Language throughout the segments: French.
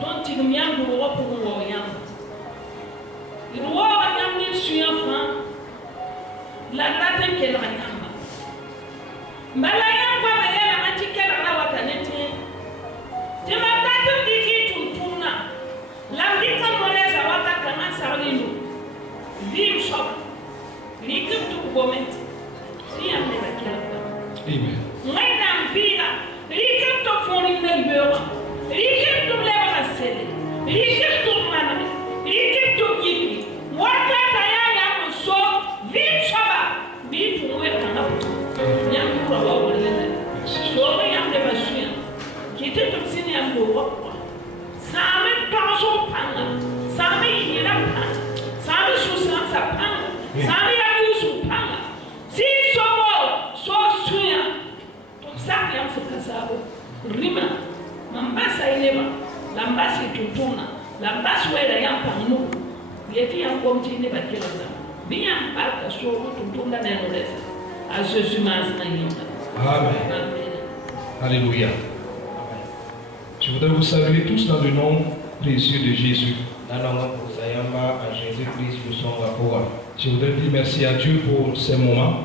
Donc il me yam do wa pour wo yam. Il wa yam ni suya fa. La date que la yam. Mala yam ba ba ya ma tikela na watanete. Je ma date di ki tuntuna. La vita moleza wata kana sarlinu. Vim shop. Likim tu gomet. Si am ne bakela. Amen. Maintenant vida. Likim to foni na libera. Likim to leva na sede. Likim to mana. Likim to yipi. Wata tayanga so vim shaba. Bitu we kana. Nyam ko wa wala. So me yam de basuya. Kite to sini am do wa. Same paso panga. Same hira panga. Same susa sa panga. Same ya yusu panga. Si so suya. To sa yam se kasabo. Rima. Mambasa ilema. Lambasi tutuna. Lambasi wela yam pangnu. Yeti yam komti ne bakela za. Biam parka so tutuna na nolesa. A Jésus mazna yinda. Amen. Alléluia. Je voudrais vous saluer tous dans le nom précieux de Jésus. Je voudrais dire merci à Dieu pour ces moments.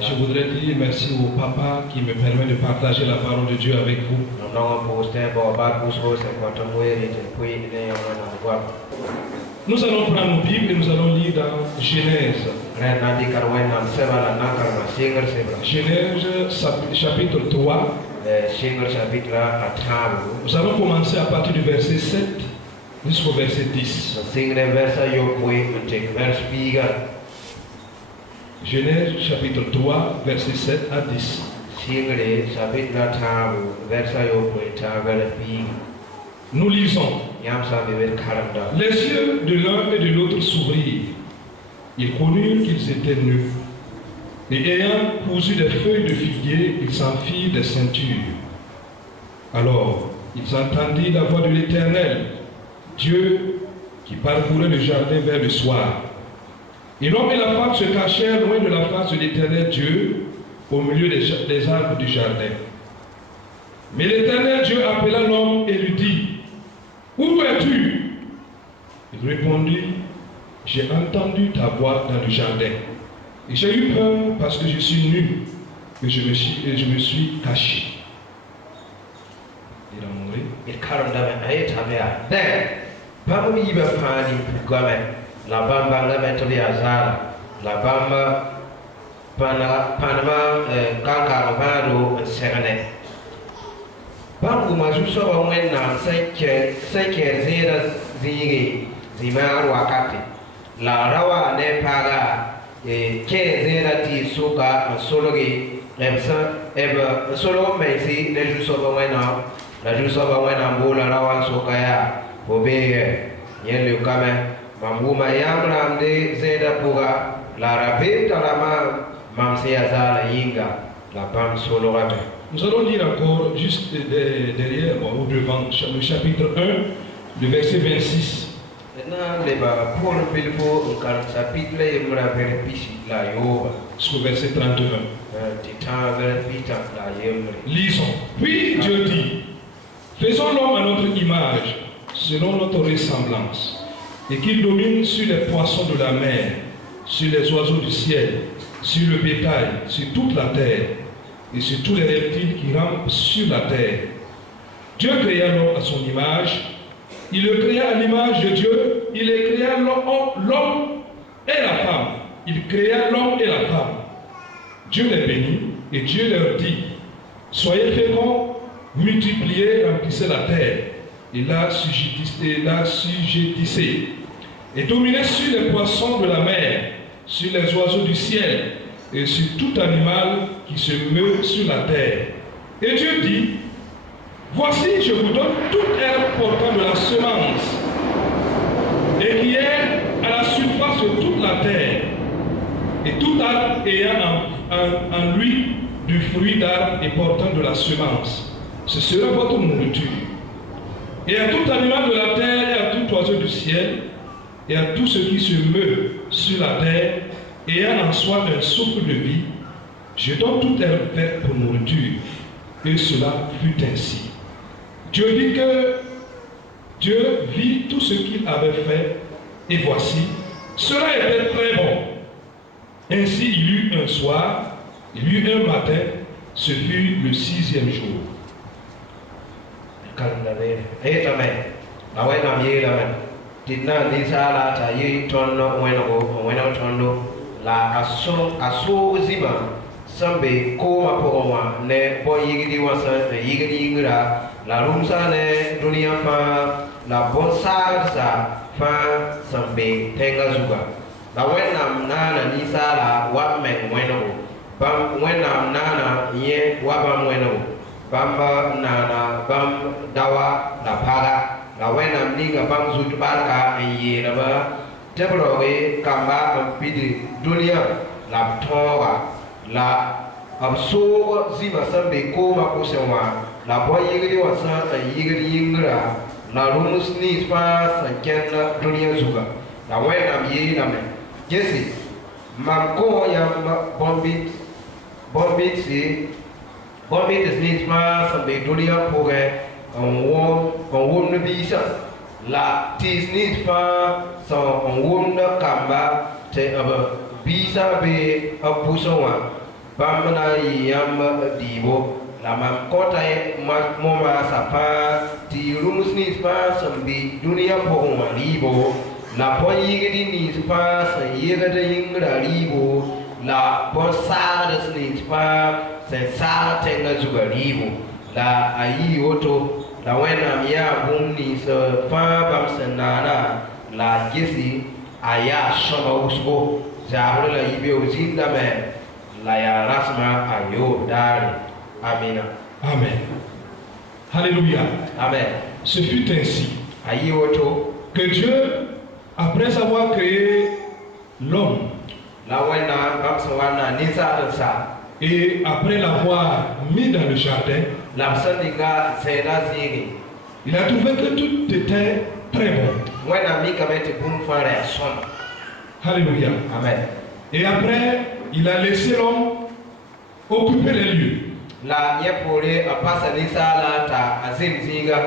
Je voudrais dire merci au papa qui me permet de partager la parole de Dieu avec vous. Nous allons prendre nos Bibles et nous allons lire dans Genèse. Genèse chapitre 3. Nous allons commencer à partir du verset 7 jusqu'au verset 10. Genèse chapitre 3, verset 7 à 10. Nous lisons. Les yeux de l'un et de l'autre s'ouvrirent. Ils connurent qu'ils étaient nus. Et ayant cousu des feuilles de figuier, ils s'en firent des ceintures. Alors, ils entendirent la voix de l'Éternel, Dieu qui parcourait le jardin vers le soir. Et l'homme et la femme se cachèrent loin de la face de l'Éternel Dieu, au milieu des arbres du jardin. Mais l'Éternel Dieu appela l'homme et lui dit, « Où es-tu » Il répondit, « J'ai entendu ta voix dans le jardin. Et j'ai eu peur parce que je suis nu et je me suis caché. » Il a mouru. La bamba la mettre à Zara, la bamba Panama, Kakarabado, and Serene. Bambu Mazuso Wenam, Seke Zera Ziri, Zimar Wakati, La Rawa Nepaga, Ke Zera Ti Suka, and Sologi, Ever Solo Macy, Nejus of Wenam, La Jus of Wenam, Bula Rawa Sokaya, Obey, Yellow Kame. Mambuma yamram de zeda puga la rapeta la mamsia zala yinga la pam solo rabe. Nous allons lire encore juste derrière ou devant le chapitre 1, le verset 26. Jusqu'au verset 31. Lisons. Puis Dieu dit, faisons l'homme à notre image, selon notre ressemblance, et qu'il domine sur les poissons de la mer, sur les oiseaux du ciel, sur le bétail, sur toute la terre, et sur tous les reptiles qui rampent sur la terre. Dieu créa l'homme à son image, il le créa à l'image de Dieu, il le créa l'homme et la femme, il créa l'homme et la femme. Dieu les bénit, et Dieu leur dit, soyez féconds, multipliez, remplissez la terre, et la sujettissez, et dominez sur les poissons de la mer, sur les oiseaux du ciel, et sur tout animal qui se meut sur la terre. Et Dieu dit, voici, je vous donne toute herbe portant de la semence, et qui est à la surface de toute la terre, et tout arbre ayant en lui du fruit d'arbre et portant de la semence. Ce sera votre nourriture. Et à tout animal de la terre, et à tout oiseau du ciel, et à tout ce qui se meut sur la terre, ayant en soi un souffle de vie, je donne toute herbe verte pour nourriture. Et cela fut ainsi. Dieu vit tout ce qu'il avait fait, et voici, cela était très bon. Ainsi il y eut un soir, il y eut un matin, ce fut le 6e jour. Sambe koma pogoma ne bo yigidi wasa ne yigidi ingra la rumsa ne dunia fa la bonsa sa fa sambe tenga zuga la wenam nana ni sala wa men weno bam wenam nana ye wa bam weno bamba nana bam dawa la paga la wenam ninga bam zut barka ye la ba tebroge kamba ampidi dunia la toga la abso zima sambe koma kusewa la boy yigri wasa yigri yingra la rumus ni fa sankena dunia zuga la wena yi na me jesi manko ya bombit is ni fa sambe dunia poge on won bisa la tis ni fa so on won kamba te aba bisa be apusowa bamna yam dibo la mam kota moma sapa ti rumus ni spa sambi dunia po libo la po yigidi ni spa sa yigada yingra libo la po sa ni spa se sa tenga juga libo la ayi oto la wena ya bumni sa fa bam sanana la jesi aya shoma usgo Jabra la ibe uzinda me la ya rasma ayo dari. Amen. Amen. Alléluia. Amen. Ce fut ainsi Ayoto que Dieu, après avoir créé l'homme, la wena bamswana nisa sa et après l'avoir mis dans le jardin, la sandiga seda zigi il a trouvé que tout était très bon. wena mi kamete bum fare son. Alléluia. Amen. Et après, il a laissé l'homme occuper les lieux. La yepore apasa nisa la ta azim ziga.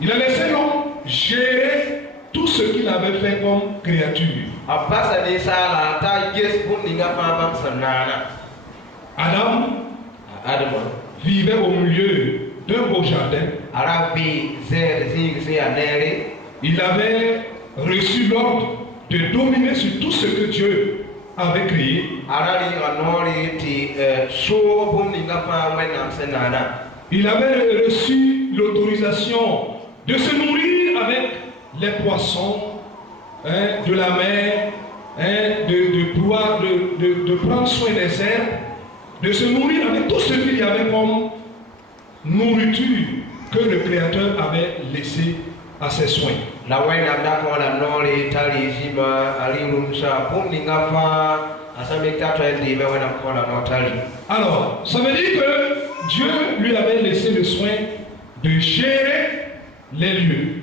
Il a laissé l'homme gérer tout ce qu'il avait fait comme créature. Apasa nisa la ta yes buninga fam sanana. Adam vivait au milieu d'un beau jardin. Arabi zer zig se anere. Il avait reçu l'ordre de dominer sur tout ce que Dieu avait créé. Il avait reçu l'autorisation de se nourrir avec les poissons de la mer, de prendre soin des herbes, de se nourrir avec tout ce qu'il y avait comme nourriture que le Créateur avait laissé à ses soins. Alors, ça veut dire que Dieu lui avait laissé le soin de gérer les lieux.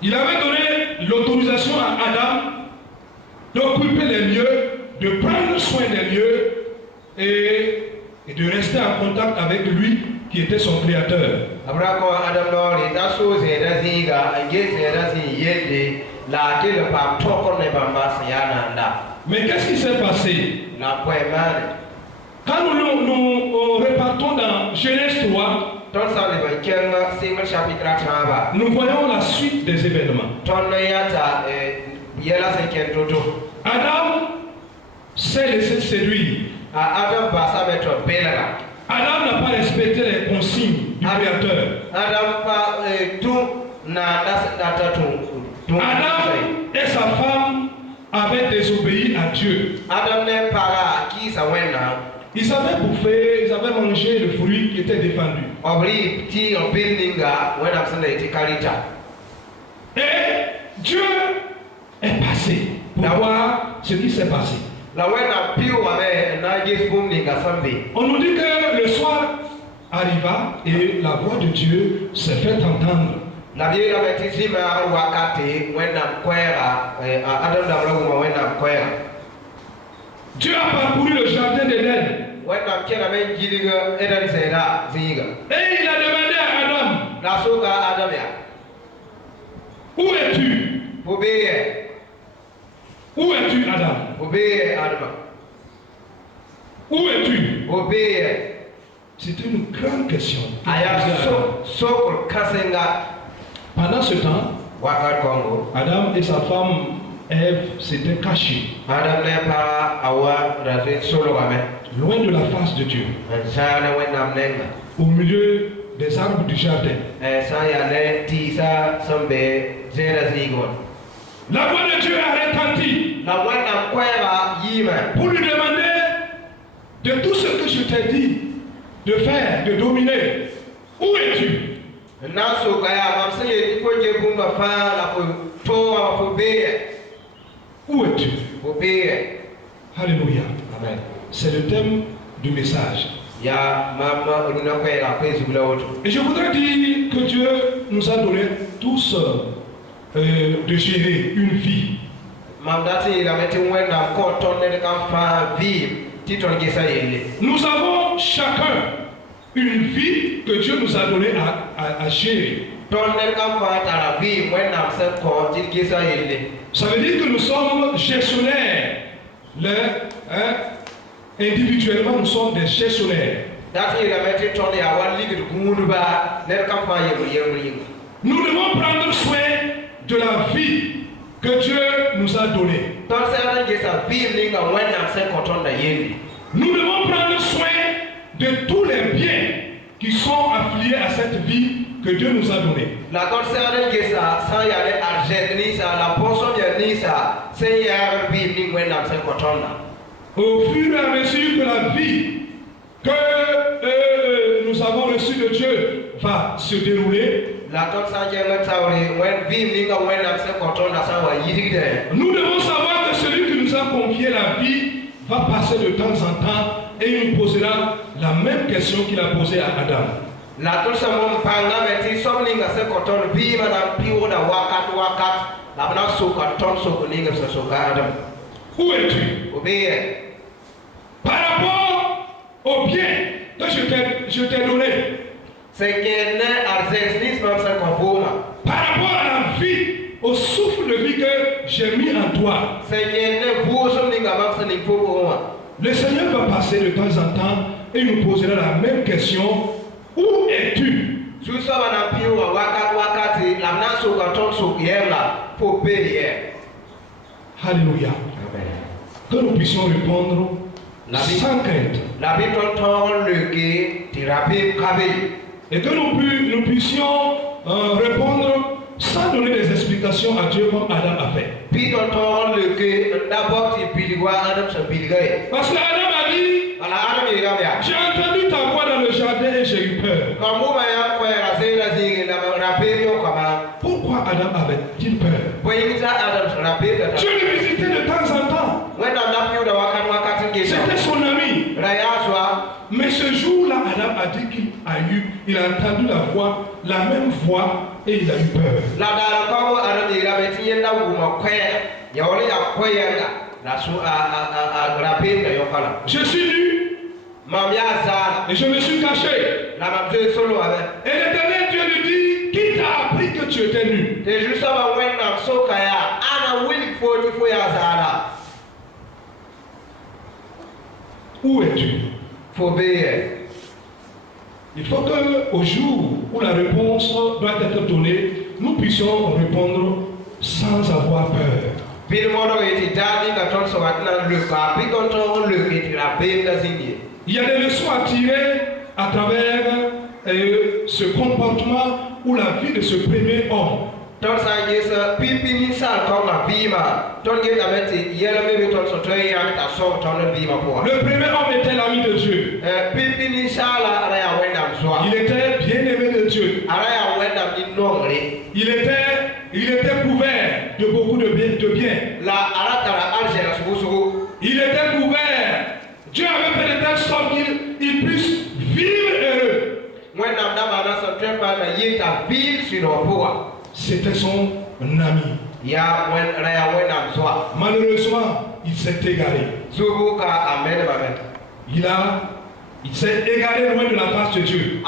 Il avait donné l'autorisation à Adam d'occuper les lieux, de prendre soin des lieux et de rester en contact avec lui qui était son créateur. Mais qu'est-ce qui s'est passé? Quand nous repartons dans Genèse 3, nous voyons la suite des événements. Adam s'est laissé séduire. Adam n'a pas respecté les consignes du Créateur. Adam et sa femme avaient désobéi à Dieu. Ils avaient bouffé, ils avaient mangé le fruit qui était défendu. Et Dieu est passé pour voir ce qui s'est passé. On nous dit que le soir arriva et la voix de Dieu s'est fait entendre. Dieu a parcouru le jardin d'Éden. wẽnnaam kẽgame n gilg Éden zẽeda zĩiga. Et il a demandé à Adam, La a soka a Adam yaa, où es-tu? fo bee yɛ, Où es-tu, Adam? fo bee yɛ Adama, Où es-tu? fo bee yɛ. C'était une grande question. A yaa sokr kãsenga. Pendant ce temps, Wakat Congo, Adam et sa femme Ève s'étaient cachés, Adam ne pa awa razin sologame, loin de la face de Dieu, n sãane wẽnnaam nenga. au milieu des arbres du jardin. Sã n yaa ne tɩɩsa sẽn be zẽeda zĩig wã. La voix de Dieu a retenti La wẽnnaam koɛɛga yiime pour lui demander de tout ce que je t'ai dit de faire, de dominer. Où es-tu? n na n soka yaa mam sẽn yetɩ fo ge bũmba fãa la fo toogã fo beeyɛ, Où es-tu? fo beeyɛ. Alléluia. Amen. C'est le thème du message. Yaa mam rũnã koɛɛga pa zug la woto. Et je voudrais dire que Dieu nous a donné tous de gérer une vie. Mam dat n yeelame tɩ wẽnnaam kõ tõnd ned kãn fãa vɩɩm tɩ tõnd gesa yelle. Nous avons chacun une vie que Dieu nous a donnée à gérer. Tõnd ned kãn fãa tara vɩɩm wẽnnaam sẽn kõ tɩ d gesa yelle. Ça veut dire que nous sommes gestionnaires. Individuellement, nous sommes des gestionnaires. Dat n yeelame tɩ tõnd yaa wa ligd gũudba ned kãn fãa yembr yĩnga. Nous devons prendre soin de la vie que Dieu nous a donnée. Tõnd sẽn n gesa vɩɩm ninga wẽnnaam sẽn kõ tõnda yelle. Nous devons prendre soin de tous les biens qui sont affiliés à cette vie que Dieu nous a donnée. La tõnd sẽn n gesa sã n yaa ne arzɛk ninsã la põsem yaa ninsã sẽn yaagr vɩɩm ning wẽnnaam sẽn kõ tõnda. Au fur et à mesure que la vie que nous avons reçue de Dieu va se dérouler, La tõnd sã n kẽng n taoore vɩɩm ninga wẽnnaam sẽn kõ tõnda sã n wa yɩsgdẽ. nous devons savoir que celui qui nous a confié la vie va passer de temps en temps et il nous posera la même question qu'il a posée à Adam. La tõnd sẽn mam pãngame tɩ soab ninga sẽn kõ tõnd vɩɩmã na n pɩʋʋgda wakat la b na n soka tõnd sok ning b sẽn soka Adam. Où es-tu? Fo bee Par rapport au bien que je t'ai donné, sẽn kẽed ne arzɛks nins mam sẽn kõ vʋʋma, par rapport à la vie, au souffle de vie que j'ai mis en toi, sẽn kẽed ne vʋʋsem ninga mam sẽn ning fo pʋgẽ wã. le Seigneur va passer de temps en temps et il nous posera la même question. Où es-tu? Zu-soabã na n pɩʋʋga wakate la b na n soka tõnd sok yɛɛmla fo bee yɛ. Alléluia. Que nous puissions répondre sans crainte. La bɩ tõnd tõog n leoke tɩ rabɩɩm ka be. Et que nous puissions répondre sans donner des explications à Dieu comme Adam a fait. Bɩ tõnd tõog n leoke n da bɔb tɩ bilg wa Adam sẽn bilga ye. Parce que Adam a dit, Wala Adam yeelame yaa. j'ai entendu ta voix dans le jardin et j'ai eu peur. Mam wʋma yãmb koɛɛga zẽeda zĩige la rabɩɩm yõkame. Pourquoi Adam avait-il peur? Bõe yĩngsa Adam sẽn rabɩɩmda Dieu le visitait de temps en temps. wẽnnaam na n pɩʋʋda wakat n gesa. C'était son ami. Ra yaa soa. Mais ce jour-là, Adam a dit qu'il a entendu la voix, la même voix, et il a eu peur. La daara kɔŋɔ Adam yeelame tɩ yẽnda wʋma koɛɛga ya wa yaa koɛɛga la a rabɩɩmda yõkala. Je suis nu Mam yaa zaala. et je me suis caché. La mam zoe solo wame. Et l'Éternel Dieu lui dit, qui t'a appris que tu étais nu? Tɩ zu-soabã wẽnnaam soka yaa ana wilg foo tɩ fo yaa zaala. Où es-tu? Fo bee yɛ. Il faut qu'au jour où la réponse doit être donnée, nous puissions répondre sans avoir peur. Bɩd modg ye tɩ daa ninga tõnd sẽn wa tɩ na n leoka bɩ tõnd tõog n leoke tɩ rabɩɩmda zĩnd ye. Il y a des leçons à tirer à travers ce comportement ou la vie de ce premier homme. Tõnd sã n ges pipi ninsaal kaoongã vɩɩmã tõnd getame tɩ yɛlme bɩ tõnd sẽn tõe n yãng t'a sõg tõnd n vɩɩmã pʋgã. Le premier homme était l'ami de Dieu. Pipi ninsaala ra yaa wẽnnaam zoa. Il était bien aimé de Dieu. A ra yaa wẽnnaam nin-nongre. Il était couvert de beaucoup de biens. La a ra tara arzɛga sʋgʋ-sʋgʋ. Il était couvert. Dieu avait fait de telle sorte qu'il puisse vivre heureux. Wẽnnaam da maana sẽn tõe n paana yɩ t'a vɩɩl sũ-noog pʋga. C'était son ami. Malheureusement, il s'est égaré. Il s'est égaré loin de la face de Dieu.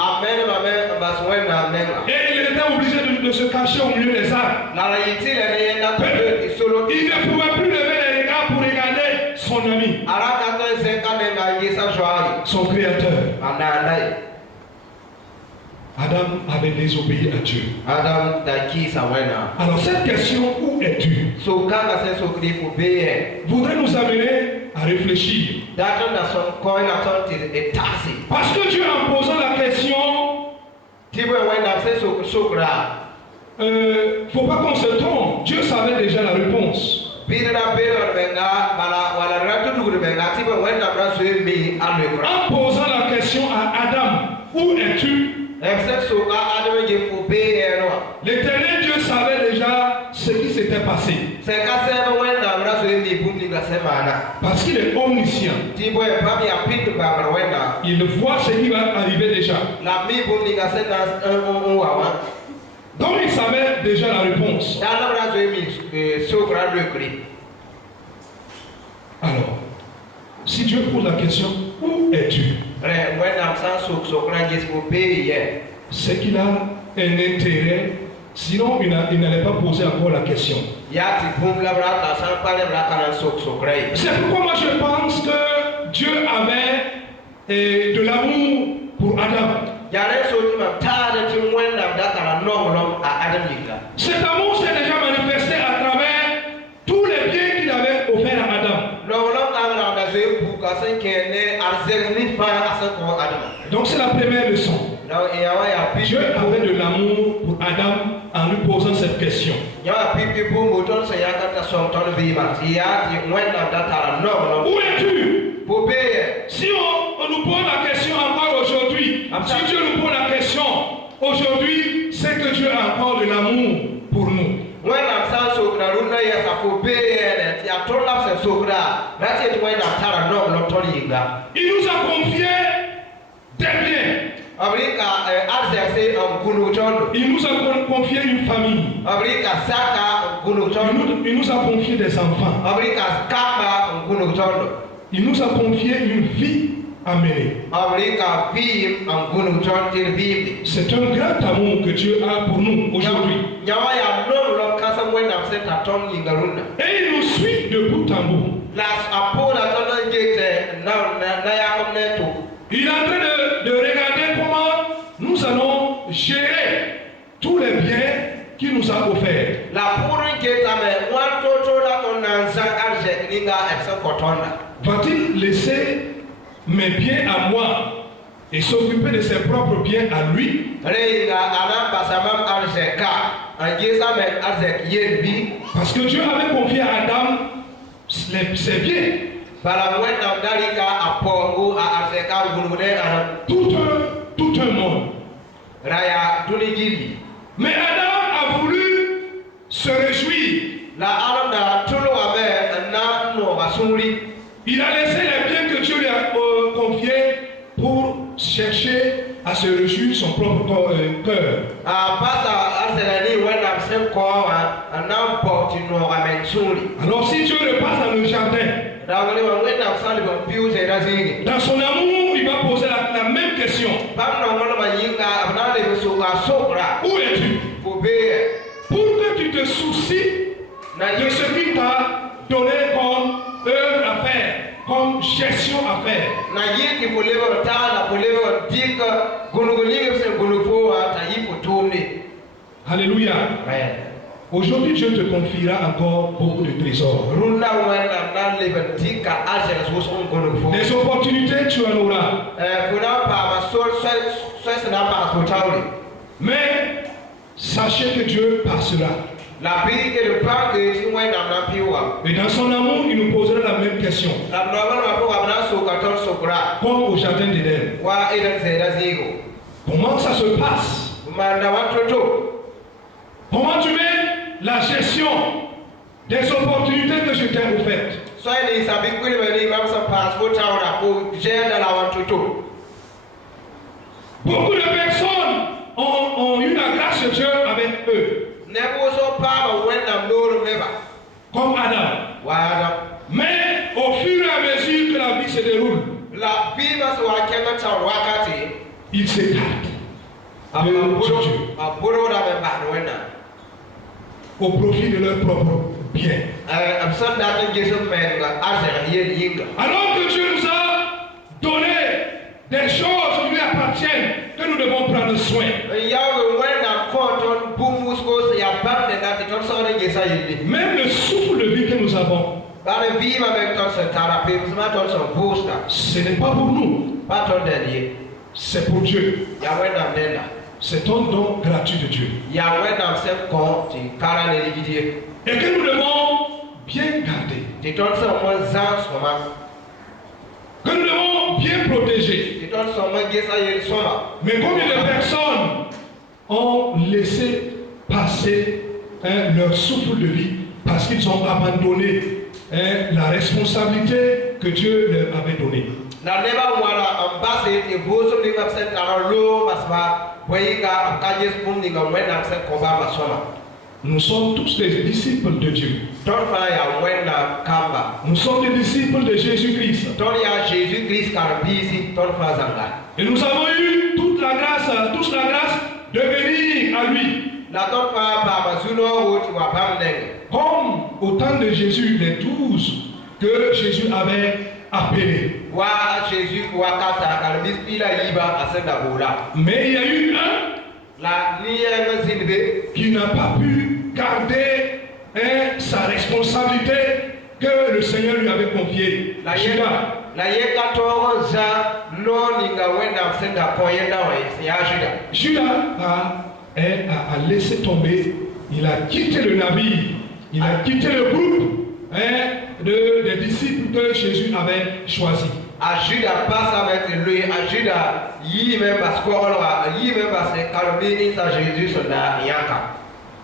Et il était obligé de se cacher au milieu des arbres. Il ne pouvait plus lever les regards pour regarder son ami, son créateur. Adam avait désobéi à Dieu. Alors cette question, où es-tu, voudrait nous amener à réfléchir. Parce que Dieu, en posant la question, faut pas qu'on se trompe. Dieu savait déjà la réponse. En posant la question à Adam, où es-tu? L'Éternel Dieu savait déjà ce qui s'était passé. Parce qu'il est omniscient. Il voit ce qui va arriver déjà. Donc il savait déjà la réponse. Alors, si Dieu pose la question, où es-tu? C'est qu'il a un intérêt, sinon il n'allait pas poser encore la question. C'est pourquoi moi je pense que Dieu avait de l'amour pour Adam. Cet amour s'est déjà manifesté à travers tous les biens qu'il avait offerts à Adam. Donc c'est la première leçon. Dieu avait de l'amour pour Adam en lui posant cette question. Où es-tu? Si on nous pose la question encore aujourd'hui, si Dieu nous pose la question aujourd'hui, c'est que Dieu a encore de l'amour pour nous. Il nous a confié des biens. Il nous a confié une famille. Il nous a confié des enfants. Il nous a confié une vie à mener. C'est un grand amour que Dieu a pour nous aujourd'hui. Et il nous suit de bout en bout. Il est en train de regarder comment nous allons gérer tous les biens qu'il nous a offerts. Va-t-il laisser mes biens à moi et s'occuper de ses propres biens à lui? Parce que Dieu avait confié à Adam ses biens. Tout un monde. Mais Adam a voulu se réjouir. Il a laissé les biens que Dieu lui a confiés pour chercher à se réjouir son propre cœur. Alors si Dieu repasse dans le jardin, dans son amour, il va poser la même question. Où es-tu? Pour que tu te soucies de ce qu'il t'a donné comme œuvre à faire, comme gestion à faire. Alléluia. Aujourd'hui, Dieu te confiera encore beaucoup de trésors. Des opportunités, tu en auras. Mais sachez que Dieu passera. Et dans son amour, il nous posera la même question. Comme au jardin d'Éden. Comment ça se passe? Comment tu mets la gestion des opportunités que je t'ai offertes? Beaucoup de personnes ont eu la grâce de Dieu avec eux. comme Adam. wa Adam. Mais au fur et à mesure que la vie se déroule, La vie va se voir quelqu'un sur wakati. ils s'écartent de Dieu Aburo da me bahwena. au profit de leur propre bien. Absent datin Jésus menga azera yel yinga. Alors que Dieu nous a donné des choses qui lui appartiennent, que nous devons prendre soin. Yawe wena konton bumusko se ya bande dati ton sore Jésus yeli. Même le souffle de vie que nous avons, Bale viva avec ton se tarape, musma ton son busta. ce n'est pas pour nous, Pas ton dernier. c'est pour Dieu. Yawe na nenda. C'est un don gratuit de Dieu. Yawe na se kon ti kara ne ligidie. Et que nous devons bien garder, Ti ton son mo zan soma. que nous devons bien protéger. Ti ton son mo Jésus yel soma. Mais combien de personnes ont laissé passer leur souffle de vie parce qu'ils ont abandonné la responsabilité que Dieu leur avait donnée. Na neba wala ambase ti boso ni mapse taralo masba weiga kajes pum ni ngamwe na mse koba masoma. Nous sommes tous des disciples de Dieu. Ton fa ya wena kamba. Nous sommes des disciples de Jésus-Christ. Ton ya Jésus Christ karbisi ton fa zanga. Et nous avons eu toute la grâce de venir à lui. La ton fa ba mazuno wo ti wa bamdeng. Comme au temps de Jésus, les 12 que Jésus avait appelés. Wa Jésus wa kata karbis pila yiba asenda bola. Mais il y a eu un La niye zinbe qui n'a pas pu garder sa responsabilité que le Seigneur lui avait confiée. la Judas. la ye katoro za no ninga wenda asenda koyenda wa ya Juda. Judas a laissé tomber, il a quitté le navire, il a quitté le groupe des disciples que Jésus avait choisi. A Juda passe avec lui, a Juda yi même parce que yi même parce que kalbini sa Jésus sonda yaka.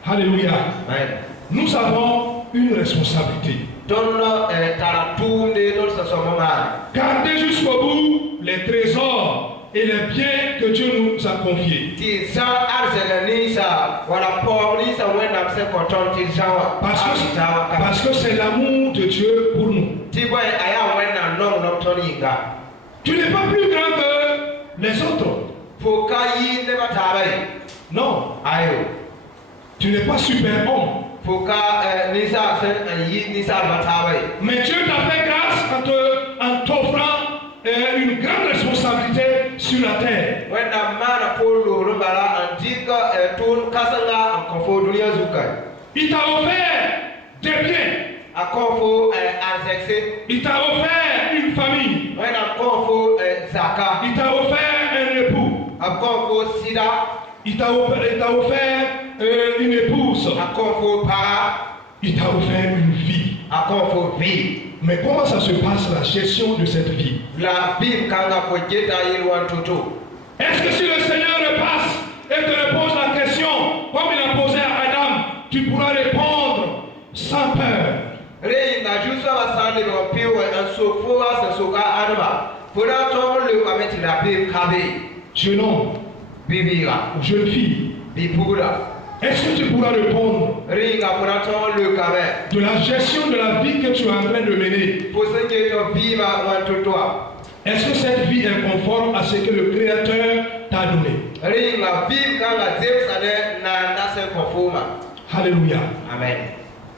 Alléluia. Amen. Nous avons une responsabilité. Donno taratunde don sa somama. Gardez jusqu'au bout les trésors et les biens que Dieu nous a confiés. Ti za arzela ni sa wala po ni sa wenda se konton ti zawa. Parce que c'est l'amour de Dieu pour nous. Ti boy aya wenda non non toninga. Tu n'es pas plus grand que les autres. Foka yi ne batabai. Non. Ayo. Tu n'es pas super homme. Foka ni sa yi ni sa batabai. Mais Dieu t'a fait grâce en t'offrant une grande responsabilité sur la terre. Wenda mana polo rumbala antika tun kasanga ankofo dunia zukai. Il t'a offert des biens. Akonfo anzexe. Il t'a offert une famille. Wenda akonfo zaka. Il t'a offert un époux. Akonfo sida. Il t'a offert une épouse. Akonfo para. Il t'a offert une vie. Akonfo vie. Mais comment ça se passe la gestion de cette vie? La bim kanga kojeta yilwan toto. Est-ce que si le Seigneur repasse et te pose la question, comme il a posé à Adam, tu pourras répondre sans peur? Rei na jusa wasande no piwe ansofo asa soka adama. Fona to le ameti la bim kabe. Jeune homme, Bibira. ou jeune fille, Bipura. est-ce que tu pourras répondre Ringa fona to le kabe. de la gestion de la vie que tu es en train de mener? Posenge to viva wan totoa. Est-ce que cette vie est conforme à ce que le Créateur t'a donné? Ringa bim kanga zemsane na nase konfoma. Alléluia. Amen.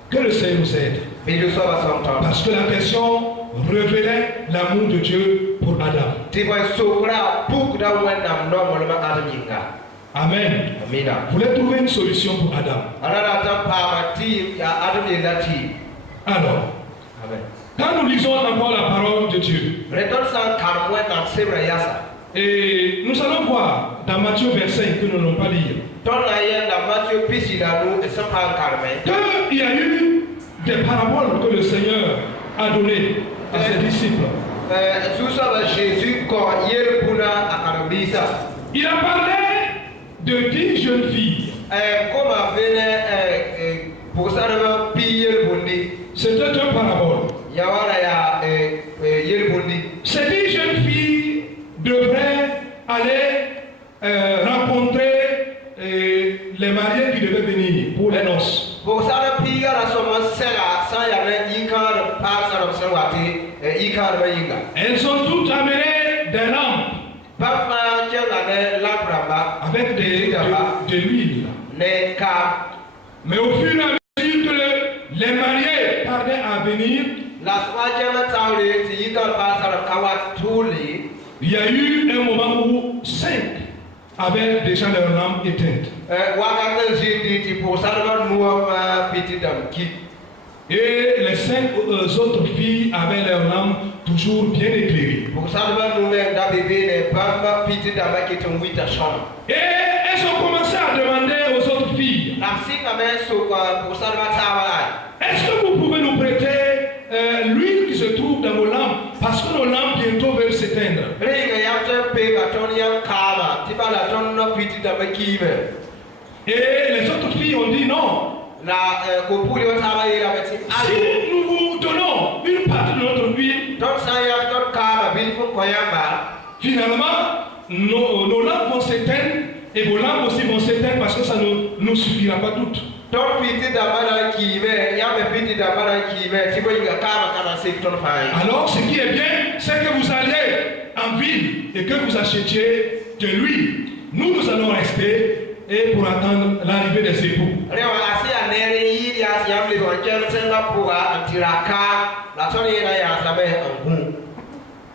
Que le Seigneur nous aide. Bidu soba somton. Parce que la question révélait l'amour de Dieu pour Adam. Tiboy sokra puk da wenda mnomo le makata nyinga. Amen. Amina. Vous voulez trouver une solution pour Adam. Alala ta pa ti ya adam yelati. Alors, Amen. quand nous lisons encore la parole de Dieu, Reton sa karwe na sebra yasa. et nous allons voir dans Matthieu 25 que nous n'allons pas lire, Ton na yenda Matthieu pisida nu esampa karme. qu'il y a eu des paraboles que le Seigneur a données à ses disciples. Susa ba Jésus ko yer puna akarabisa. Il a parlé de 10 jeunes filles. Koma vene posarama piyer bundi. C'était une parabole. Yawara ya yer bundi. Ces 10 jeunes filles devraient aller rencontrer les mariés qui devaient venir pour les noces. Posara piya la soma sera sa Elles ont toutes amené des lampes avec de l'huile. Mais au fur et à mesure que les mariés tardaient à venir, il y a eu un moment où 5 avaient déjà leurs lampes éteintes. Et les 5 autres filles avaient leurs lampes toujours bien éclairées. Et elles ont commencé à demander aux autres filles, est-ce que vous pouvez nous prêter l'huile qui se trouve dans vos lampes, parce que nos lampes bientôt veulent s'éteindre. Et les autres filles ont dit non. Si nous vous donnons une partie de notre huile, finalement, nos lampes vont s'éteindre et vos lampes aussi vont s'éteindre parce que ça ne nous suffira pas toutes. Alors, ce qui est bien, c'est que vous alliez en ville et que vous achetiez de l'huile. Nous allons rester et pour attendre l'arrivée des époux.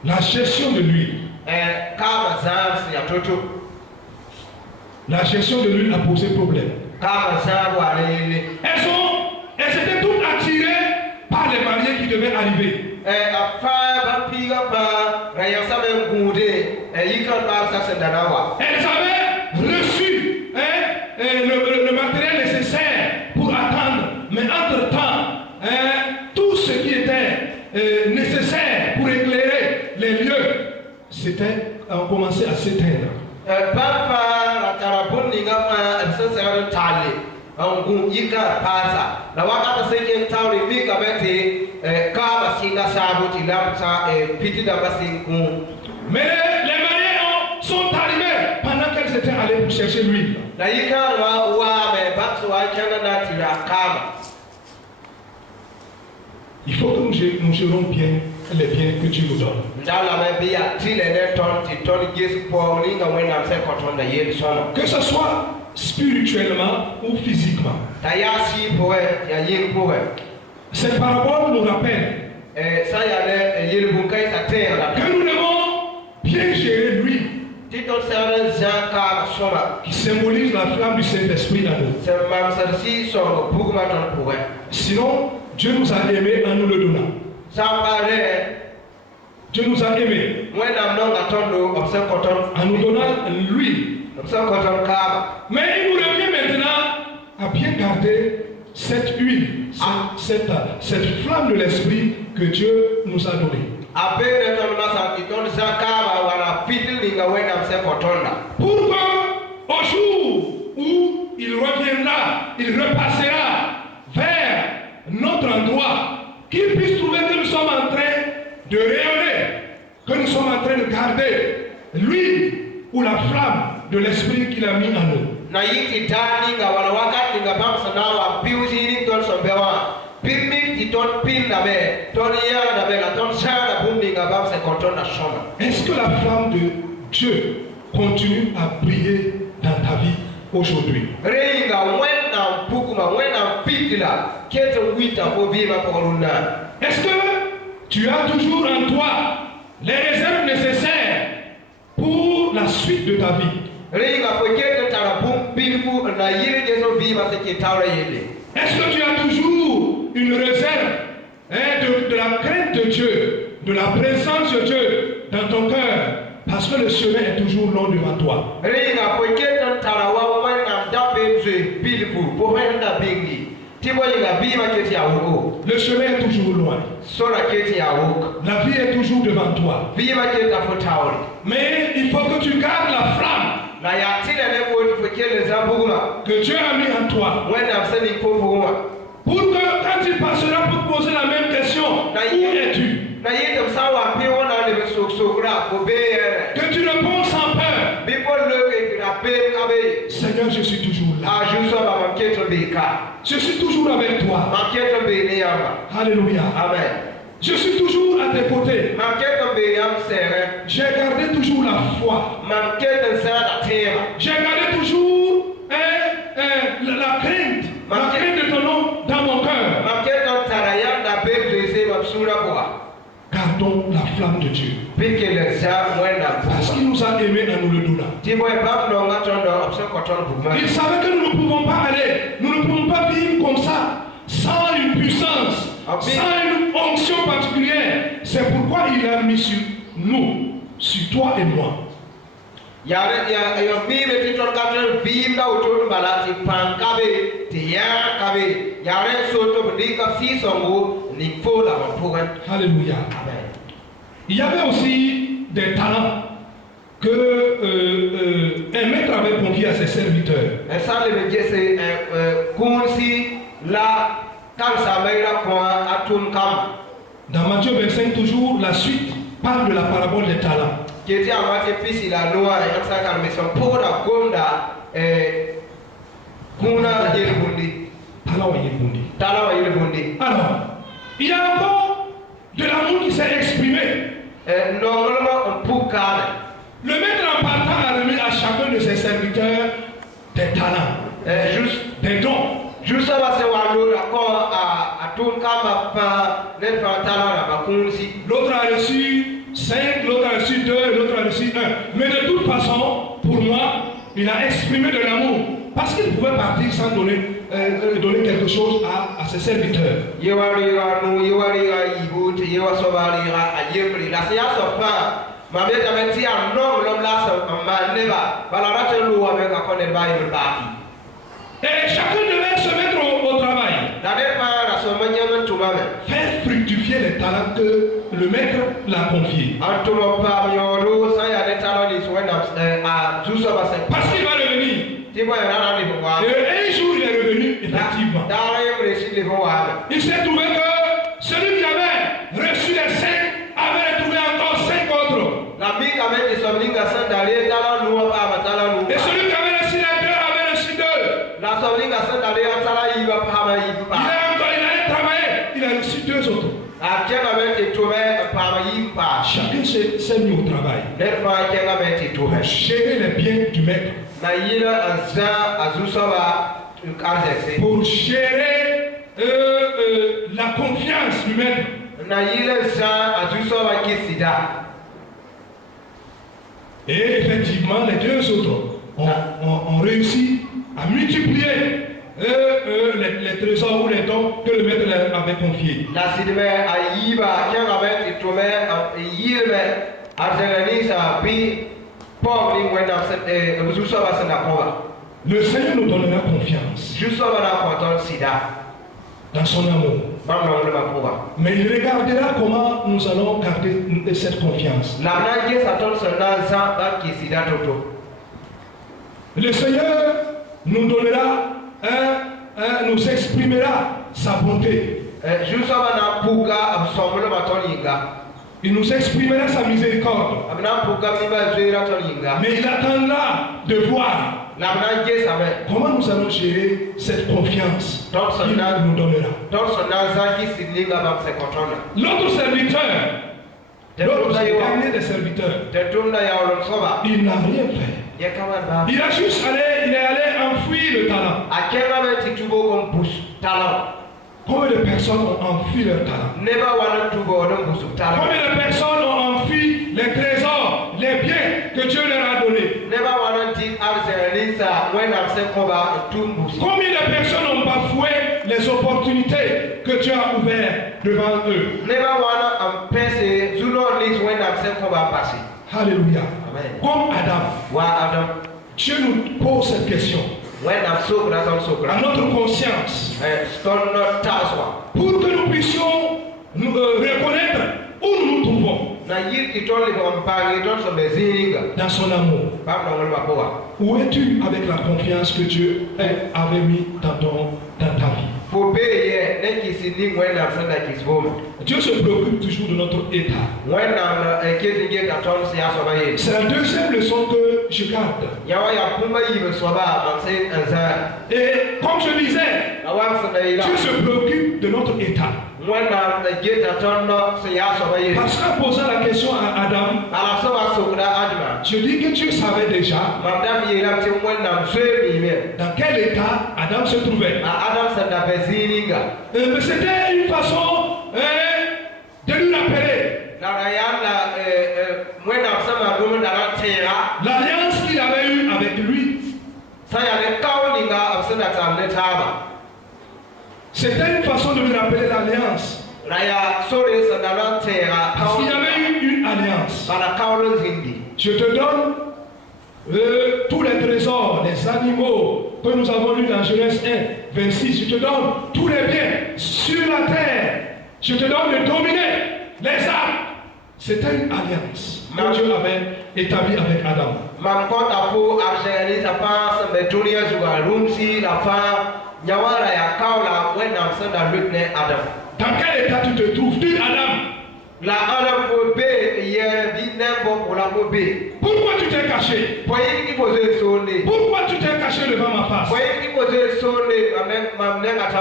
La gestion de l'huile. La gestion de l'huile a posé problème. Elles étaient toutes attirées par les mariés qui devaient arriver. Elles avaient reçu le matériel nécessaire pour attendre. Mais entre-temps, tout ce qui était nécessaire pour éclairer les lieux, on commençait à s'éteindre. Mais les mariés sont arrivés pendant qu'elles étaient allées pour chercher l'huile. Il faut que nous gérons bien les biens que Dieu nous donne. Que ce soit spirituellement ou physiquement. Cette parabole nous rappelle que nous devons bien gérer l'huile qui symbolise la flamme du Saint-Esprit dans nous. Sinon, Dieu nous a aimés en nous le donnant. Dieu nous a aimés en nous donnant l'huile. Mais il nous revient maintenant à bien garder cette huile, cette flamme de l'esprit que Dieu nous a donnée. Pour qu'au jour où il reviendra, il repassera vers notre endroit, qu'il puisse trouver que nous sommes en train de rayonner, que nous sommes en train de garder l'huile ou la flamme de l'esprit qu'il a mis en nous. Est-ce que la flamme de Dieu continue à briller dans ta vie aujourd'hui? Est-ce que tu as toujours en toi les réserves nécessaires pour la suite de ta vie? Est-ce que tu as toujours une réserve de la crainte de Dieu, de la présence de Dieu dans ton cœur? Parce que le chemin est toujours long devant toi. Le chemin est toujours loin. La vie est toujours devant toi. Mais il faut que tu gardes la flamme que Dieu a mis en toi. Pour que quand il passera pour te poser la même question, où es-tu? Que tu réponds sans peur. Seigneur, je suis toujours là. Je suis toujours avec toi. Alléluia. Amen. Je suis toujours à tes côtés. Mam ket be yam sere. J'ai gardé toujours la foi. Mam ket sa tera. J'ai gardé toujours la crainte de ton nom dans mon cœur. Mam ket taraya da be se mam sura boa. Gardons la flamme de Dieu. Parce qu'il nous a aimés en nous le donnant. Il savait que nous ne pouvons pas aller, nous ne pouvons pas vivre comme ça, sans une puissance, sans une onction particulière. C'est pourquoi il a mis sur nous, sur toi et moi. Alléluia. Il y avait aussi des talents que un maître avait confié à ses serviteurs. Dans Matthieu 25, toujours, la suite parle de la parabole des talents. Alors, il y a encore de l'amour qui s'est exprimé. Le maître en partant a remis à chacun de ses serviteurs des talents, des dons. L'autre a reçu 5, l'autre a reçu 2, l'autre a reçu 1. Mais de toute façon, pour moi, il a exprimé de l'amour. Parce qu'il pouvait partir sans donner quelque chose à ses serviteurs. Et chacun devait se mettre au travail. Faire fructifier les talents que le maître l'a confié. Parce qu'il va revenir. Et un jour il est revenu, effectivement. Il s'est trouvé que celui qui avait reçu les 5 avait retrouvé encore 5 autres. Et celui qui avait reçu les 2 avait reçu 2. Il allait travailler, il a reçu 2 autres. Chacun s'est mis au travail pour gérer les biens du maître, pour gérer la confiance du maître. Et effectivement, les 2 autres ont réussi à multiplier les trésors ou les dons que le maître leur avait confiés. Le Seigneur nous donnera confiance dans son amour. Mais il regardera comment nous allons garder cette confiance. Le Seigneur nous donnera, nous exprimera sa bonté. Il nous exprimera sa miséricorde. Mais il attendra de voir comment nous allons gérer cette confiance qu'il nous donnera. L'autre serviteur, l'autre dernier des serviteurs, il n'a rien fait. Il a juste il est allé enfouir le talent. Combien de personnes ont enfui leur talent? Combien de personnes ont enfui les trésors, les biens que Dieu leur a donnés? Combien de personnes ont bafoué les opportunités que Dieu a ouvertes devant eux? Alléluia. Comme Adam, Dieu nous pose cette question à notre conscience pour que nous puissions nous reconnaître où nous nous trouvons dans son amour. Où es-tu avec la confiance que Dieu avait mis dans ta vie? Dieu se préoccupe toujours de notre état. C'est la deuxième leçon que je garde. Et comme je disais, Dieu se préoccupe de notre état. Parce qu'en posant la question à Adam, je dis que Dieu savait déjà dans quel état Adam se trouvait. Mais c'était une façon de lui rappeler l'alliance qu'il avait eue avec lui. C'était une façon de lui rappeler l'alliance. Parce qu'il y avait eu une alliance. Je te donne tous les trésors, les animaux que nous avons lus dans Genèse 1, 26. Je te donne tous les biens sur la terre. Je te donne de dominer les âmes. C'était une alliance que Dieu avait établie avec Adam. Dans quel état tu te trouves, tu Adam? Pourquoi tu t'es caché? Pourquoi tu t'es caché devant ma face?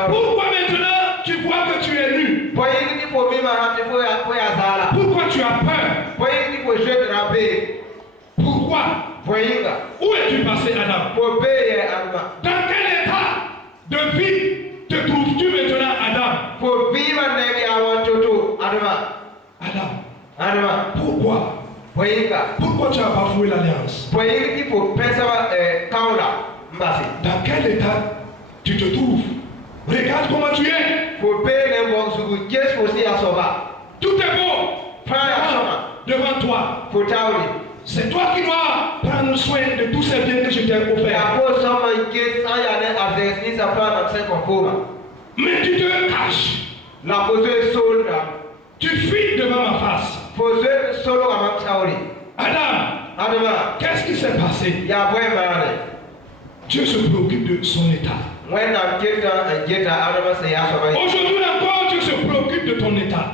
Pourquoi maintenant tu vois que tu es nu? Pourquoi tu as peur? Pourquoi? Où es-tu passé, Adam? Dans quel état de vie te trouves-tu maintenant, Adam? Adam, pourquoi? Pourquoi tu as bafoué l'alliance? Dans quel état tu te trouves? Regarde comment tu es. Tout est beau devant toi. C'est toi qui dois prendre soin de tous ces biens que je t'ai offerts. Mais tu te caches. Tu fuis devant ma face. Adam, qu'est-ce qui s'est passé? Dieu se préoccupe de son état. Aujourd'hui encore, Dieu se préoccupe de ton état.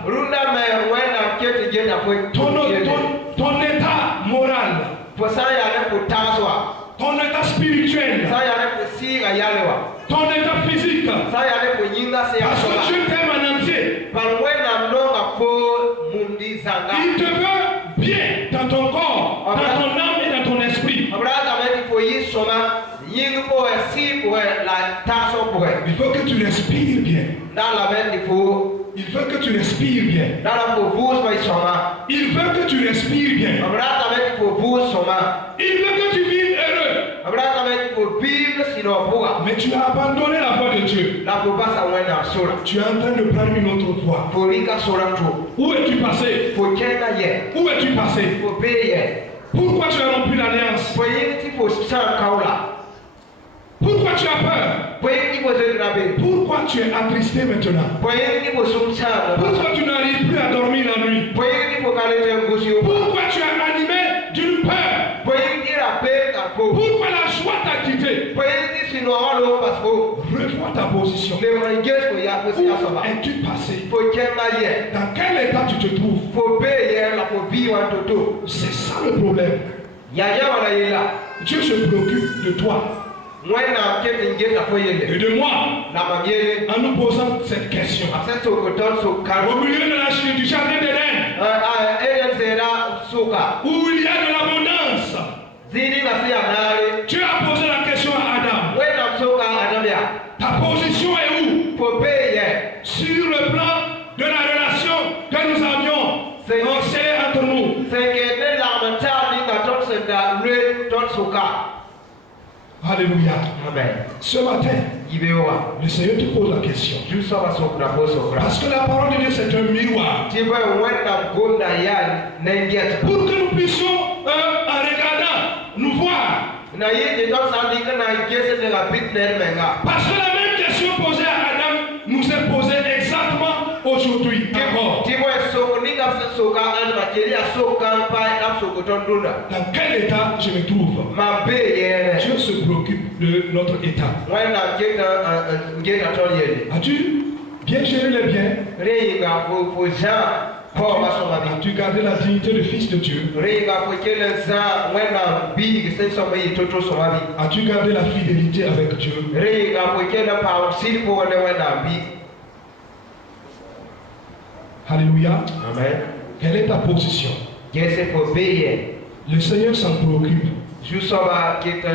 Ton état moral. Ton état spirituel. Ton état physique. Parce que Dieu t'aime en entier. Il te veut bien dans ton corps, dans ton âme et dans ton esprit. Il faut que tu respires bien. Il veut que tu respires bien. Il veut que tu respires bien. Il veut que tu vives heureux. Mais tu as abandonné la voie de Dieu. Tu es en train de prendre une autre voie. Où es-tu passé? Où es-tu passé? Pourquoi tu as rompu l'alliance? Pourquoi tu as peur? Pourquoi tu es attristé maintenant? Pourquoi tu n'arrives plus à dormir la nuit? Pourquoi tu es animé d'une peur? Pourquoi la joie t'a quitté? Revois ta position. Où es-tu passé? Dans quel état tu te trouves? C'est ça le problème. Dieu se préoccupe de toi et de moi en nous posant cette question. Au milieu de du jardin d'Éden, où il y a de l'abondance, Dieu a posé la question à Adam. Ta position est où? Sur le plan de la relation que nous avions entre nous. Alléluia. Amen. Ce matin, le Seigneur te pose la question. Parce que la parole de Dieu c'est un miroir. Pour que nous puissions, en regardant, nous voir. Parce que la même question posée à Adam nous est posée exactement aujourd'hui. Dans quel état je me trouve? Dieu se préoccupe de notre état. As-tu bien géré les biens? As-tu gardé la dignité de fils de Dieu? As-tu gardé la fidélité avec Dieu? Alléluia. Amen. Quelle est ta position? Qu'est-ce faut payer? Le Seigneur s'en préoccupe. Je sauve qui te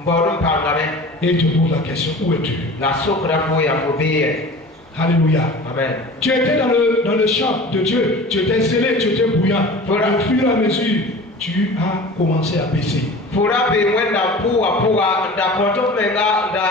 mbordon par la main. Et tu poses la question, où es-tu? La soupe la fouille à faut payer. Alléluia. Amen. Tu étais dans le champ de Dieu. Tu étais zélé, tu étais bouillant. Voilà. Au fur et à mesure, tu as commencé à baisser. Fura be wenda puwa da konto menga da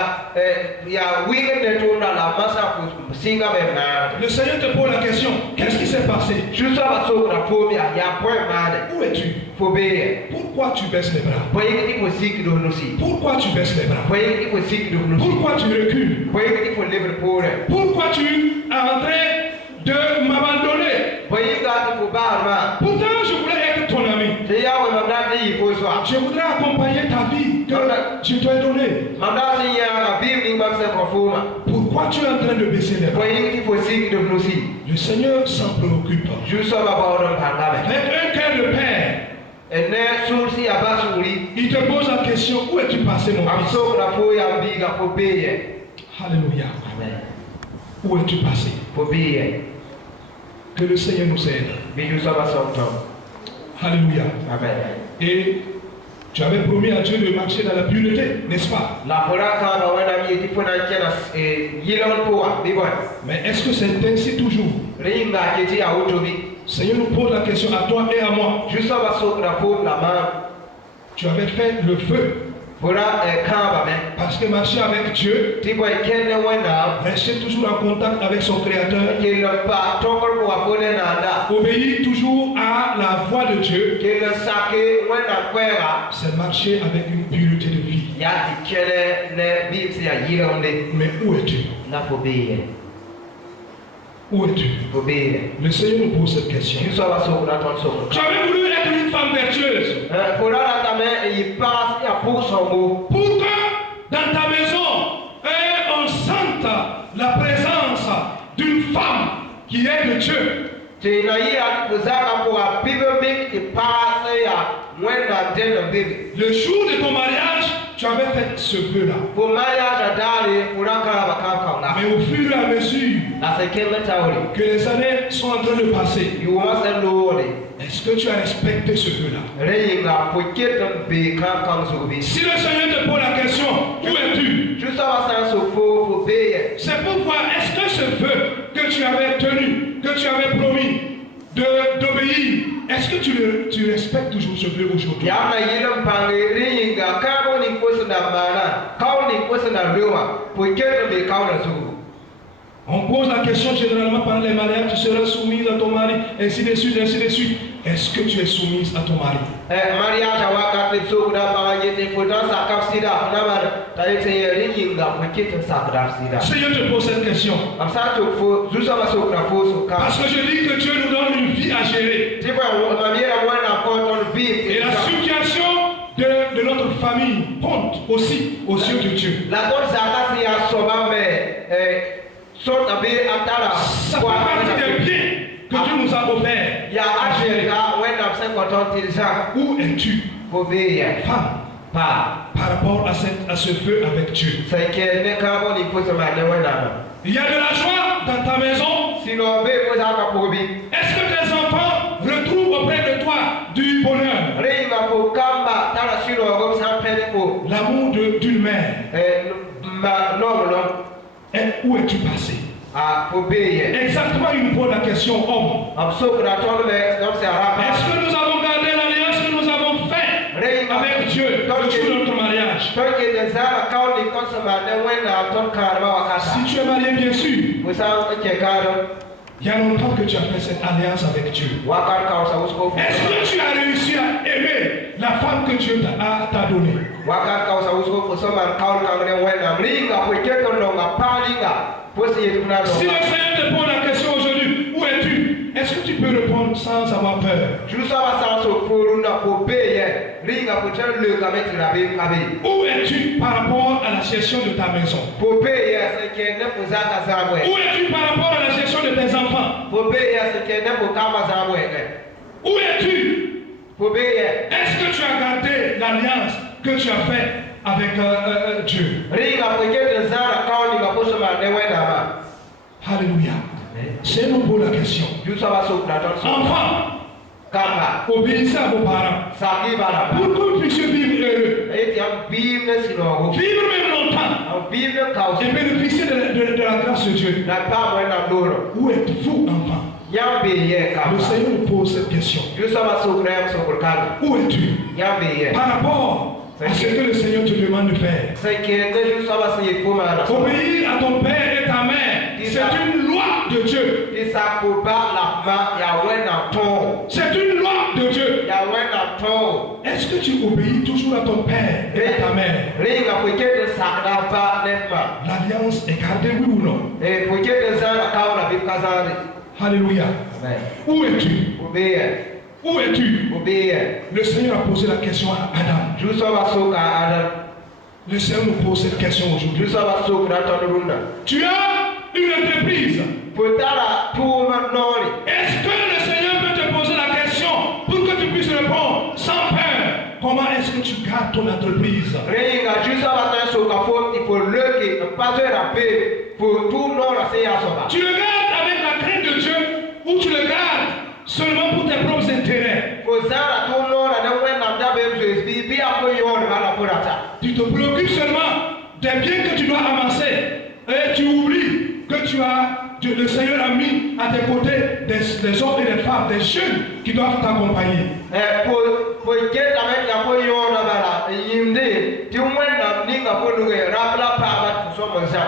ya wige ne tunda la masa singa menga. Le Seigneur te pose la question, qu'est-ce qui s'est passé? Juste à so na pomia ya point mane. Où es-tu? Fobe. Pourquoi tu baisses les bras? Boye ki fo sik do no si. Pourquoi tu baisses les bras? Boye ki fo sik do no si. Pourquoi tu recules? Boye ki fo lever pore. Pourquoi tu es en train de m'abandonner? Boye ga ki fo barma. Pourtant, je voulais être ton ami. Te ya we manda ti fo so. Je voudrais accompagner ta vie que je t'ai donnée. Manda ni ya bim ni ba se ko fuma. Pourquoi tu es en train de baisser les bras? Boye ki fo sik do no si. Le Seigneur s'en préoccupe. Juste à bordon par la main. Avec un cœur de père, il te pose la question, où es-tu passé mon fils? Alléluia. Amen. Où es-tu passé? Que le Seigneur nous aide. Alléluia. Amen. Et tu avais promis à Dieu de marcher dans la pureté, n'est-ce pas? Mais est-ce que c'est ainsi toujours? Seigneur nous pose la question à toi et à moi. Tu avais fait le feu. Parce que marcher avec Dieu, rester toujours en contact avec son Créateur, obéir toujours à la voix de Dieu, c'est marcher avec une pureté de vie. Mais où es-tu? Où es-tu? Le Seigneur nous pose cette question. Tu avais voulu être une femme vertueuse. Pour que dans ta maison, on sente la présence d'une femme qui est de Dieu. Le jour de ton mariage, tu avais fait ce vœu-là. Mais au fur et à mesure que les années sont en train de passer, est-ce que tu as respecté ce vœu-là? Si le Seigneur te pose la question, où es-tu? C'est pour voir, est-ce que ce vœu que tu avais tenu, que tu avais promis d'obéir, est-ce que tu respectes toujours ce vœu aujourd'hui? On pose la question généralement pendant les mariages, tu seras soumise à ton mari, ainsi de suite, ainsi de suite. Est-ce que tu es soumise à ton mari? Seigneur te pose cette question. Parce que je dis que Dieu nous donne une vie à gérer. Et la situation de notre famille compte aussi aux yeux de Dieu. Ça fait partie des biens que Dieu nous a offert. Où es-tu, femme, par rapport à ce feu avec Dieu? Il y a de la joie dans ta maison. Est-ce que tes enfants retrouvent auprès de toi du bonheur? L'amour d'une mère. Et où es-tu passé? Exactement, il nous pose la question, homme. Est-ce que nous avons gardé l'alliance que nous avons faite avec Dieu le jour de notre mariage? Si tu es marié, bien sûr, il y a longtemps que tu as fait cette alliance avec Dieu. Est-ce que tu as réussi à aimer la femme que Dieu t'a donnée? Si le Seigneur te pose la question aujourd'hui, où es-tu? Est-ce que tu peux répondre sans avoir peur? Où es-tu par rapport à la gestion de ta maison? Où es-tu par rapport à la gestion de tes enfants? Où es-tu? Est-ce que tu as gardé l'alliance que tu as faite avec Dieu? Alléluia. C'est nous pour la question. Enfants, obéissez à vos parents pour que vous puissiez vivre heureux, vivre même longtemps et bénéficier de la grâce de Dieu. Où êtes-vous, enfant? Le Seigneur nous pose cette question. Où es-tu par rapport à ce que le Seigneur te demande de faire? Obéir à ton père et ta mère, c'est une loi de Dieu. C'est une loi de Dieu. Est-ce que tu obéis toujours à ton père et à ta mère? L'alliance est gardée, oui ou non? Alléluia. Où es-tu? Où es-tu? Le Seigneur a posé la question à Adam. Le Seigneur nous pose cette question aujourd'hui. Tu as une entreprise. Est-ce que le Seigneur peut te poser la question pour que tu puisses répondre sans peur? Comment est-ce que tu gardes ton entreprise? Tu le gardes avec la crainte de Dieu ou tu le gardes seulement pour tes propres intérêts? Tu te préoccupes seulement des biens que tu dois amasser et tu oublies que le Seigneur a mis à tes côtés des hommes et des femmes, des jeunes qui doivent t'accompagner.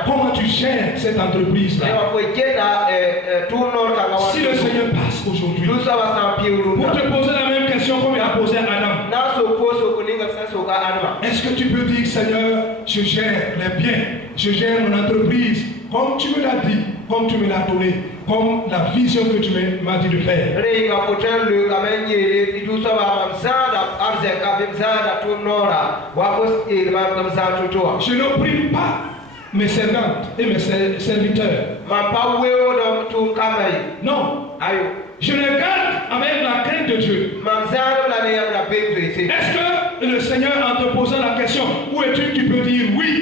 Comment tu gères cette entreprise-là? Si le Seigneur passe aujourd'hui pour te poser la même question comme il a posé à Adam, est-ce que tu peux dire, Seigneur, je gère les biens, je gère mon entreprise comme tu me l'as dit, comme tu me l'as donné, comme la vision que tu m'as dit de faire? Je n'opprime pas mes servantes et mes serviteurs. Non. Je les garde avec la crainte de Dieu. Est-ce que le Seigneur, en te posant la question, où es-tu, tu peux dire oui?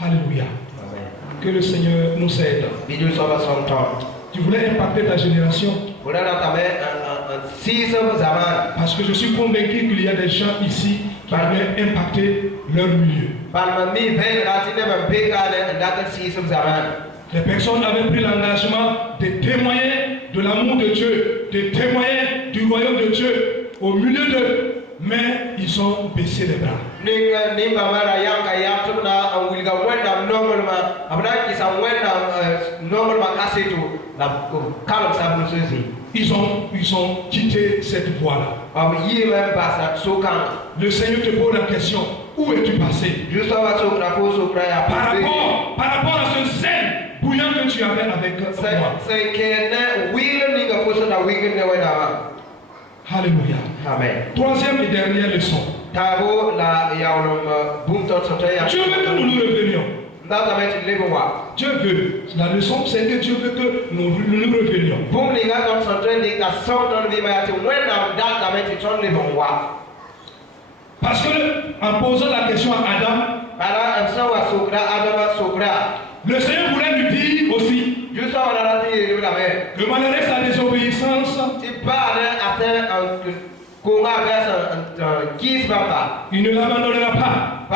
Alléluia. Que le Seigneur nous aide. Tu voulais impacter ta génération? Parce que je suis convaincu qu'il y a des gens ici qui voulaient impacter leur milieu. Les personnes avaient pris l'engagement de témoigner de l'amour de Dieu, de témoigner du royaume de Dieu au milieu d'eux, mais ils ont baissé les bras. Ils ont quitté cette voie-là. Le Seigneur te pose la question, où es-tu passé? Par rapport à ce zèle bouillant que tu avais avec moi. Alléluia. Amen. Troisième et dernière leçon. Dieu veut que nous nous revenions. Dieu veut. La leçon, c'est que Dieu veut que nous nous revenions. Parce que en posant la question à Adam, le Seigneur voulait lui dire aussi que malgré sa désobéissance, il ne l'abandonnera pas.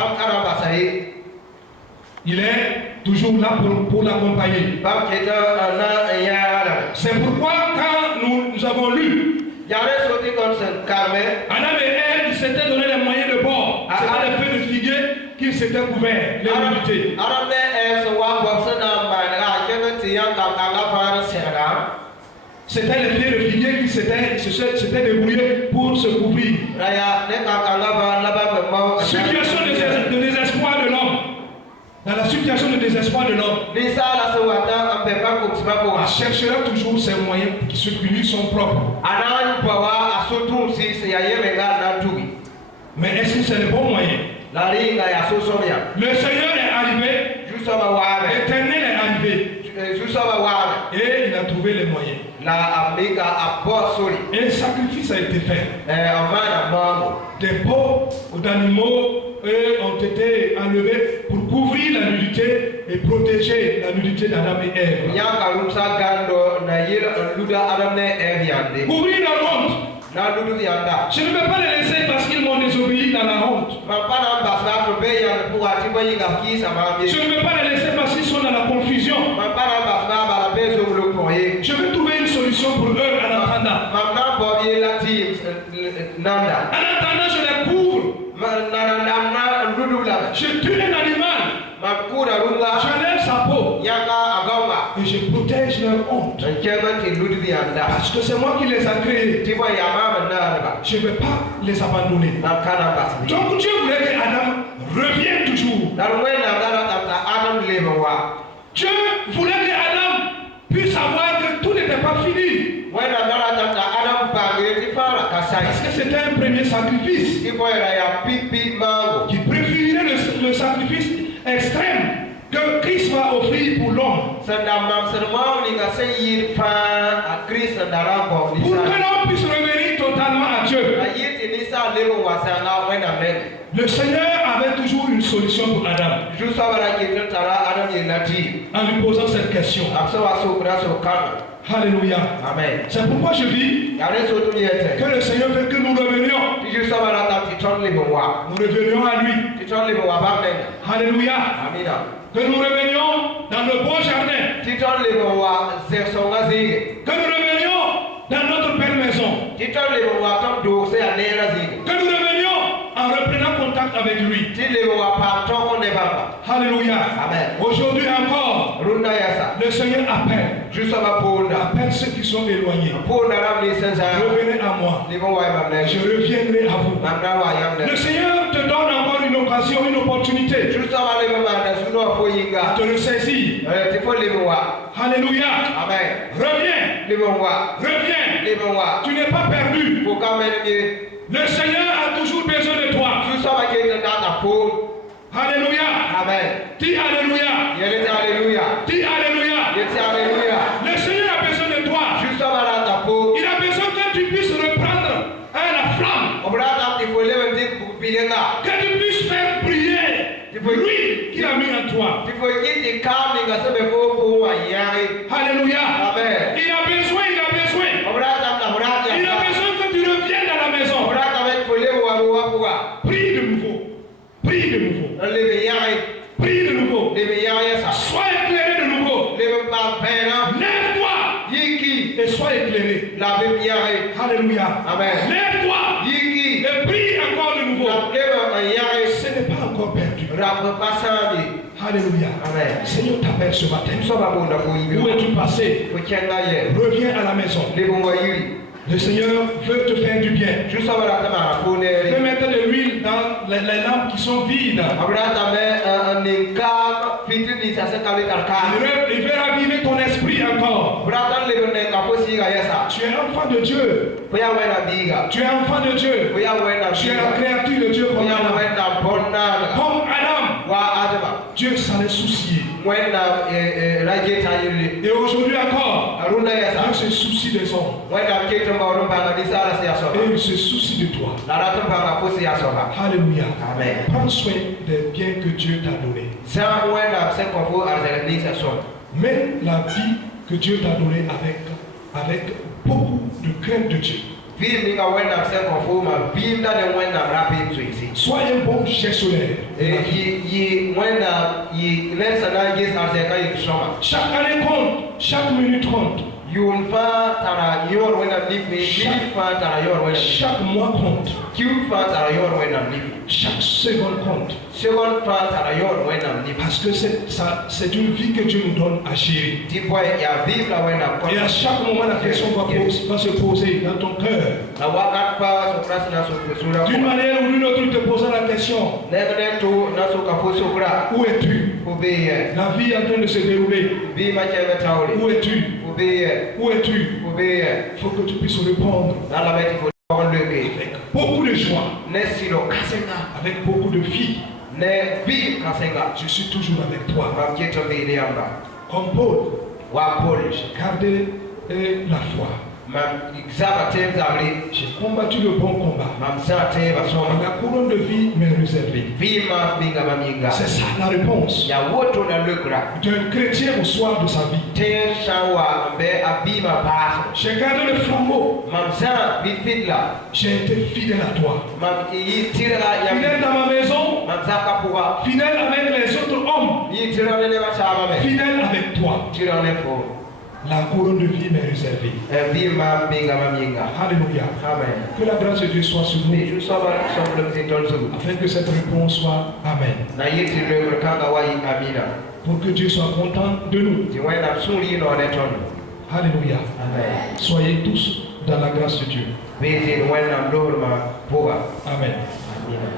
Il est toujours là pour l'accompagner. C'est pourquoi quand nous avons lu, Adam et Ève, ils s'étaient donné les moyens de bord. C'était les feux de figuier qu'ils s'étaient couverts, l'humilité. C'était les feux de figuier qui s'étaient débrouillés pour se couvrir. Situation de désespoir de l'homme. Dans la situation de désespoir de l'homme, il cherchera toujours ses moyens qui lui sont propres. Mais est-ce que c'est le bon moyen? Le Seigneur est arrivé, l'Éternel est arrivé, et il a trouvé les moyens. Et le sacrifice a été fait. Des peaux d'animaux ont été enlevés pour couvrir la nudité et protéger la nudité d'Adam et Ève. Couvrir la honte. Je ne vais pas les laisser parce qu'ils m'ont désobéi dans la honte. Je ne vais pas les laisser parce qu'ils sont dans la confusion. Je vais trouver une solution pour eux en attendant. En attendant, je les couvre. Je tue un animal. J'enlève sa peau. Et je protège leur honte. Parce que c'est moi qui les ai créés. Je ne vais pas les abandonner. Donc Dieu voulait que Adam revienne toujours. Dieu voulait que Adam puisse savoir que tout n'était pas fini. Parce que c'était un premier sacrifice. Qui préférait le sacrifice extrême que Christ va offrir pour l'homme. Pour que l'homme puisse revenir totalement à Dieu. Le Seigneur avait toujours une solution pour Adam. En lui posant cette question. Alléluia. Amen. C'est pourquoi je dis que le Seigneur veut que nous revenions. Nous revenions à lui. Alléluia. Que nous revenions dans le beau jardin. Que nous revenions dans notre belle maison. Que nous revenions en reprenant contact avec lui. Alléluia. Amen. Aujourd'hui encore, le Seigneur appelle ceux qui sont éloignés. Revenez à moi. Je reviendrai à vous. Le Seigneur te donne encore une occasion, une opportunité. De le saisir. Alléluia. Amen. Reviens. Reviens. Tu n'es pas perdu. Le Seigneur a toujours besoin de toi. Alléluia. Amen. Dis Alléluia. Dis Alléluia. Le Seigneur a besoin de toi. Il a besoin que tu puisses reprendre la flamme. Que tu puisses faire briller lui qui a mis en toi. Alléluia. Amen. Il a besoin. Il a besoin que tu reviennes dans la maison. Prie de nouveau. Prie de nouveau. Sois éclairé de nouveau. Lève-toi. Et sois éclairé. Alléluia. Amen. Lève-toi. Et prie encore de nouveau. Ce n'est pas encore perdu. Alléluia. Amen. Seigneur t'appelle ce matin. Où es-tu passé? Reviens à la maison. Le Seigneur veut te faire du bien. Il veut mettre de l'huile dans les lampes qui sont vides. Il veut raviver ton esprit encore. Tu es enfant de Dieu. Tu es enfant de Dieu. Tu es la créature de Dieu comme Adam. Dieu s'en est soucié. Et aujourd'hui encore, Dieu se soucie des hommes. Et il se soucie de toi. Alléluia. Amen. Prends soin des biens que Dieu t'a donnés. Mène la vie que Dieu t'a donnée avec beaucoup de crainte de Dieu. Sois un bon gestionnaire. Chaque année compte, chaque minute compte. Chaque mois compte. Chaque seconde compte. Parce que c'est une vie que Dieu nous donne à gérer. Et à chaque moment, la question va se poser dans ton cœur. D'une manière ou d'une autre, tu te poses la question. Où es-tu? La vie est en train de se dérouler. Où es-tu? Où es-tu? Il faut que tu puisses répondre. Avec beaucoup de joie. Avec beaucoup de vie. Je suis toujours avec toi. Comme Paul. Gardez la foi. J'ai combattu le bon combat. La couronne de vie m'est réservée. C'est ça la réponse d'un chrétien au soir de sa vie. J'ai gardé le flambeau. J'ai été fidèle à toi. Fidèle dans ma maison. Fidèle avec les autres hommes. Fidèle avec toi. La couronne de vie m'est réservée. Alléluia. Amen. Que la grâce de Dieu soit sur nous. Afin que cette réponse soit Amen. Pour que Dieu soit content de nous. Alléluia. Amen. Soyez tous dans la grâce de Dieu. Amen. Amen.